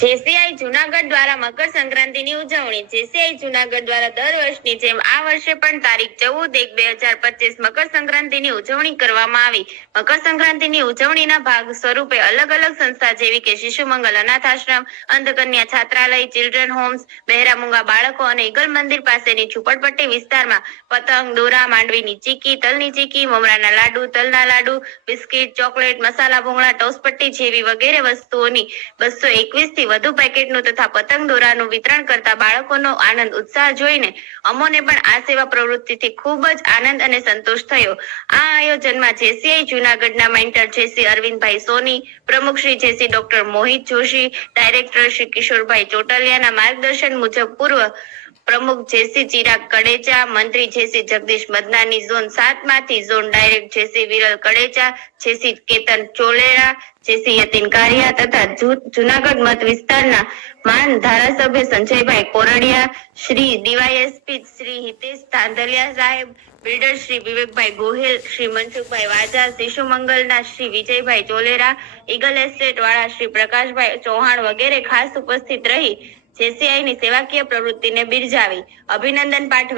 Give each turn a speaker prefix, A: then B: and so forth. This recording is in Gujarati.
A: જેસીઆઈ જુનાગઢ દ્વારા મકર સંક્રાંતિની ઉજવણી. જેસીઆઈ જુનાગઢ દ્વારા દર વર્ષની જેમ આ વર્ષે પણ તારીખ ચૌદ એક બે હજાર પચીસ મકર સંક્રાંતિની ઉજવણી કરવામાં આવી. મકર સંક્રાંતિની ઉજવણીના ભાગ સ્વરૂપે અલગ અલગ સંસ્થા જેવી કે શિશુ મંગલ અનાથ આશ્રમ, અંધકન્યા છાત્રાલય ચિલ્ડ્રન હોમ્સ બહેરામૂંગા બાળકો અને ઈગલ મંદિર પાસેની ઝુંપડપટ્ટી વિસ્તારમાં પતંગ, દોરા, માંડવીની ચીકી, તલની ચીકી, મમરાના લાડુ, તલના લાડુ, બિસ્કિટ, ચોકલેટ, મસાલા, ભૂંગળા ટોસપટ્ટી જેવી વગેરે વસ્તુઓની બસો એકવીસથી વધુ પેકેટનું તથા પતંગ દોરાનું વિતરણ કરતા બાળકોનો આનંદ ઉત્સાહ જોઈને અમોને પણ આ સેવા પ્રવૃત્તિથી ખૂબ જ આનંદ અને સંતોષ થયો. આ આયોજનમાં જેસીઆઈ જુનાગઢના મેન્ટર જેસી અરવિંદભાઈ સોની, પ્રમુખ Shri JC doctor Mohit Joshi, director Shri Kishorbhai ચોટલિયાના માર્ગદર્શન મુજબ પૂર્વ પ્રમુખ જેસી ચિરાગ કડેચા મંત્રી JC Jagdish Madnani zone સાતમાંથી zone direct JC Viral Kadecha JC Ketan Cholera, JC Yatin Kariya તથા જુનાગઢ મત વિસ્તારના માન ધારાસભ્ય સંજયભાઈ કોરડિયા, શ્રી ડીવાયએસપી શ્રી હિતેશ ધાંધલિયા સાહેબ, બિલ્ડર શ્રી વિવેકભાઈ ગોહિલ, શ્રી મનસુખભાઈ વાજા, શિશુ મંગલના શ્રી વિજયભાઈ ચોલેરા ઈગલ એસ્ટેટ વાળા શ્રી પ્રકાશભાઈ ચૌહાણ વગેરે ખાસ ઉપસ્થિત રહી જેસીઆઈ ની સેવાકીય પ્રવૃત્તિને બિરજાવી અભિનંદન પાઠવે